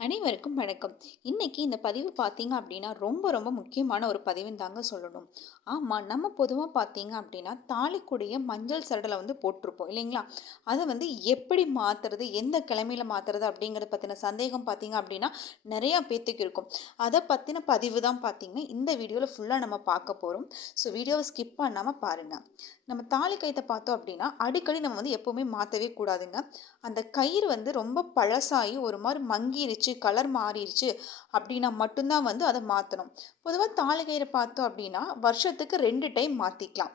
அனைவருக்கும் வணக்கம். இன்னைக்கு இந்த பதிவு பார்த்தீங்க அப்படின்னா, ரொம்ப ரொம்ப முக்கியமான ஒரு பதிவுன்னு தாங்க சொல்லணும். ஆமா, நம்ம பொதுவா பார்த்தீங்க அப்படின்னா, தாலிக்குடைய மஞ்சள் சரடுல போட்டிருப்போம் இல்லைங்களா? அத எப்படி மாத்துறது, எந்த கிழமையில மாத்துறது அப்படிங்கிறத பத்தின சந்தேகம் பார்த்தீங்க அப்படின்னா, நெறையா பேத்துக்கு இருக்கும். அத பத்தின பதிவு தான் பார்த்தீங்கன்னா, இந்த வீடியோல ஃபுல்லா நம்ம பார்க்க போறோம். ஸோ வீடியோவ ஸ்கிப் பண்ணாம பாருங்க. நம்ம தாலி கயித்த பார்த்தோம் அப்படின்னா, அடிக்கடி நம்ம எப்பவுமே மாத்தவே கூடாதுங்க. அந்த கயிறு ரொம்ப பழசாகி ஒரு மாதிரி மங்கிருச்சு, கலர் மாறிடுச்சு அப்படின்னா மட்டும்தான் அதை மாற்றணும். பொதுவாக தாலி கயிறு பார்த்தோம் அப்படின்னா வருஷத்துக்கு 2 டைம் மாற்றிக்கலாம்.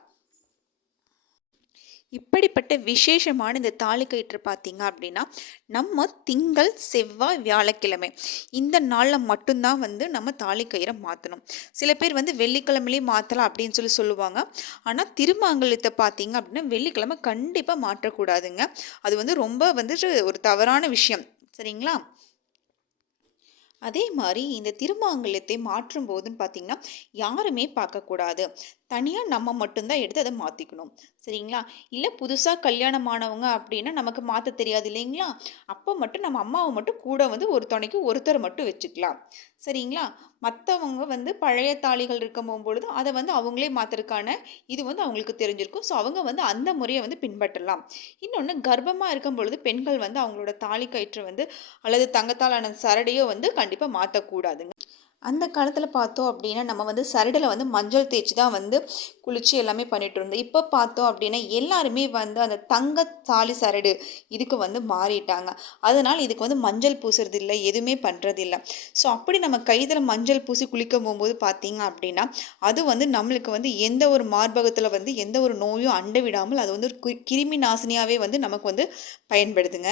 இப்படிப்பட்ட விசேஷமான இந்த தாலி கயிற்று பார்த்தீங்க அப்படின்னா, நம்ம திங்கள், செவ்வாய், வியாழக்கிழமை இந்த நாளில் மட்டும்தான் நம்ம தாலி கயிறை மாற்றணும். சில பேர் வெள்ளிக்கிழமையிலேயே மாற்றலாம் அப்படின்னு சொல்லுவாங்க. ஆனால் திருமாங்கல்யத்தை பார்த்தீங்க அப்படின்னா வெள்ளிக்கிழமை கண்டிப்பாக மாற்றக்கூடாதுங்க. அது ரொம்ப ஒரு தவறான விஷயம். சரிங்களா? அதே மாதிரி இந்த திருமாங்கல்யத்தை மாற்றும் போதுன்னு பார்த்தீங்கன்னா யாருமே பார்க்கக்கூடாது. தனியாக நம்ம மட்டும்தான் எடுத்து அதை மாற்றிக்கணும். சரிங்களா? இல்லை புதுசாக கல்யாணமானவங்க அப்படின்னா நமக்கு மாற்ற தெரியாது இல்லைங்களா? அப்போ மட்டும் நம்ம அம்மாவை மட்டும் கூட ஒரு துணைக்கு ஒருத்தர் மட்டும் வச்சுக்கலாம். சரிங்களா? மற்றவங்க பழைய தாலிகள் இருக்க போகும்பொழுது அதை அவங்களே மாற்றுறதுக்கான இது அவங்களுக்கு தெரிஞ்சிருக்கும். ஸோ அவங்க அந்த முறையை பின்பற்றலாம். இன்னொன்று, கர்ப்பமாக இருக்கும் பொழுது பெண்கள் அவங்களோட தாலி கயிற்று அல்லது தங்கத்தாலான சரடையோ கண்டிப்பாக மாற்றக்கூடாதுங்க. அந்த காலத்தில் பார்த்தோம் அப்படின்னா நம்ம சரடில் மஞ்சள் தேய்ச்சி தான் குளித்து எல்லாமே பண்ணிட்டு இருந்தோம். இப்போ பார்த்தோம் அப்படின்னா எல்லாருமே அந்த தங்க தாலி சரடு இதுக்கு மாறிட்டாங்க. அதனால் இதுக்கு மஞ்சள் பூசுறது இல்லை, எதுவுமே பண்ணுறது இல்லை. ஸோ அப்படி நம்ம கைதில் மஞ்சள் பூசி குளிக்க போகும்போது பார்த்தீங்க அப்படின்னா அது நம்மளுக்கு எந்த ஒரு மார்பகத்தில் எந்த ஒரு நோயும் அண்ட விடாமல் அது ஒரு கிருமி நாசினியாகவே நமக்கு பயன்படுதுங்க.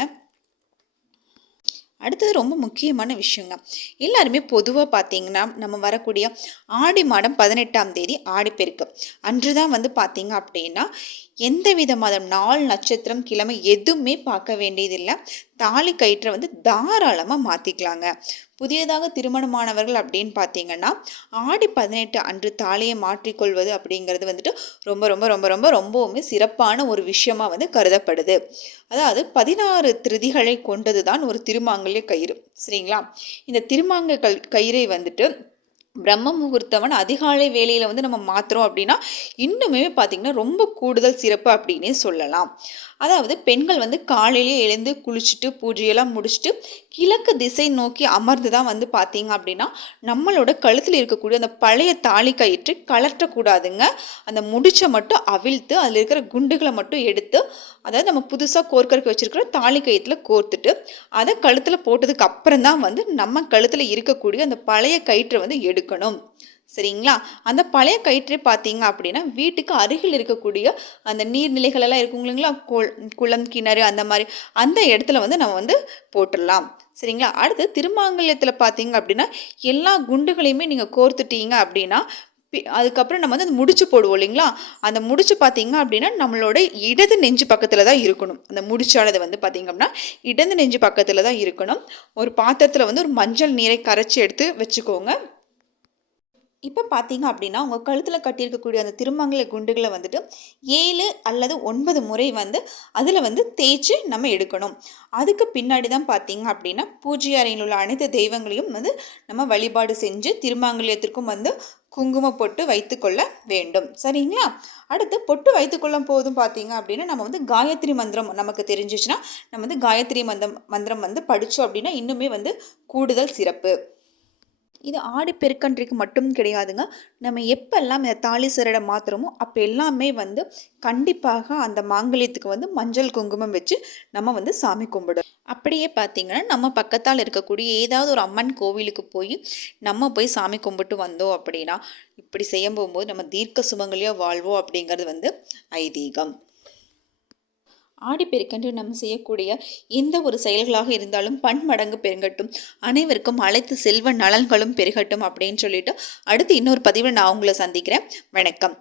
அடுத்தது ரொம்ப முக்கியமான விஷயங்க. எல்லாருமே பொதுவாக பார்த்தீங்கன்னா நம்ம வரக்கூடிய ஆடி மாதம் 18ஆம் தேதி ஆடிப்பெருக்கு அன்று தான் பார்த்தீங்க அப்படின்னா எந்த விதமான நாள், நட்சத்திரம், கிழமை எதுவுமே பார்க்க வேண்டியதில்லை. தாலி கயிற்றை தாராளமாக மாற்றிக்கலாங்க. புதியதாக திருமணமானவர்கள் அப்படின்னு பார்த்தீங்கன்னா ஆடி 18 அன்று தாலியை மாற்றிக்கொள்வது அப்படிங்கிறது ரொம்ப ரொம்ப ரொம்ப ரொம்ப ரொம்பவுமே சிறப்பான ஒரு விஷயமா கருதப்படுது. அதாவது 16 திருதிகளை கொண்டது தான் ஒரு திருமாங்கல்ய கயிறு. சரிங்களா? இந்த திருமாங்க கயிறை பிரம்ம முகூர்த்தவன் அதிகாலை வேலையில் நம்ம மாற்றுறோம் அப்படின்னா இன்னுமே பார்த்திங்கன்னா ரொம்ப கூடுதல் சிறப்பு அப்படின்னே சொல்லலாம். அதாவது பெண்கள் காலையிலேயே எழுந்து குளிச்சுட்டு பூஜையெல்லாம் முடிச்சுட்டு கிழக்கு திசை நோக்கி அமர்ந்து தான் பார்த்தீங்க அப்படின்னா நம்மளோட கழுத்தில் இருக்கக்கூடிய அந்த பழைய தாலி கயிற்று கலற்றக்கூடாதுங்க. அந்த முடிச்சை மட்டும் அவிழ்த்து அதில் இருக்கிற குண்டுகளை மட்டும் எடுத்து, அதாவது நம்ம புதுசாக கோர்க்கறக்கு வச்சுருக்கிற தாலி கயிற்றில் கோர்த்துட்டு அதை கழுத்தில் போட்டதுக்கு அப்புறம் தான் நம்ம கழுத்தில் இருக்கக்கூடிய அந்த பழைய கயிற்றை எடுக்கணும். சரிங்களா? அந்த பழைய கயிற்றை பார்த்தீங்க அப்படின்னா வீட்டுக்கு அருகில் இருக்கக்கூடிய அந்த நீர்நிலைகள் எல்லாம் இருக்கும் இல்லைங்களா? குளம், கிணறு அந்த மாதிரி அந்த இடத்துல நம்ம போட்டுடலாம். சரிங்களா? அடுத்து திருமாங்கல்யத்தில் பார்த்தீங்க அப்படின்னா எல்லா குண்டுகளையுமே நீங்கள் கோர்த்துட்டீங்க அப்படின்னா அதுக்கப்புறம் நம்ம அந்த முடிச்சு போடுவோம் இல்லைங்களா? அந்த முடிச்சு பார்த்தீங்க அப்படின்னா நம்மளோட இடது நெஞ்சு பக்கத்தில் தான் இருக்கணும். அந்த முடிச்சானது பார்த்தீங்க அப்படின்னா இடது நெஞ்சு பக்கத்தில் தான் இருக்கணும். ஒரு பாத்திரத்தில் ஒரு மஞ்சள் நீரை கரைச்சி எடுத்து வச்சுக்கோங்க. இப்போ பார்த்தீங்க அப்படின்னா உங்கள் கழுத்தில் கட்டியிருக்கக்கூடிய அந்த திருமங்கல குண்டுகளை 7 அல்லது 9 முறை அதில் தேய்ச்சி நம்ம எடுக்கணும். அதுக்கு பின்னாடி தான் பார்த்தீங்க அப்படின்னா பூஜை அறையில் உள்ள அனைத்து தெய்வங்களையும் நம்ம வழிபாடு செஞ்சு திருமாங்கல்யத்திற்கும் குங்குமம் பொட்டு வைத்துக்கொள்ள வேண்டும். சரிங்களா? அடுத்து பொட்டு வைத்துக்கொள்ளும் போதும் பார்த்தீங்க அப்படின்னா நம்ம காயத்ரி மந்திரம் நமக்கு தெரிஞ்சிச்சுன்னா நம்ம காயத்ரி மந்திரம் படித்தோம் அப்படின்னா இன்னுமே கூடுதல் சிறப்பு. இது ஆடிப்பெருக்கன்றைக்கு மட்டும் கிடையாதுங்க. நம்ம எப்பெல்லாம் இந்த தாலி சரடை மாற்றுறோமோ அப்போ எல்லாமே கண்டிப்பாக அந்த மாங்கல்யத்துக்கு மஞ்சள் குங்குமம் வச்சு நம்ம சாமி கும்பிடும். அப்படியே பார்த்தீங்கன்னா நம்ம பக்கத்தால் இருக்கக்கூடிய ஏதாவது ஒரு அம்மன் கோவிலுக்கு போய் சாமி கும்பிட்டு வந்தோம் அப்படின்னா இப்படி செய்ய போகும்போது நம்ம தீர்க்க சுமங்கலியாக வாழ்வோம் அப்படிங்கிறது ஐதீகம். ஆடிப்பெருக்கன்று நம்ம செய்யக்கூடிய எந்த ஒரு செயல்களாக இருந்தாலும் பன்மடங்கு பெருகட்டும், அனைவருக்கும் அனைத்து செல்வ நலன்களும் பெருகட்டும் அப்படின்னு சொல்லிட்டு அடுத்து இன்னொரு பதிவில் நான் உங்களை சந்திக்கிறேன். வணக்கம்.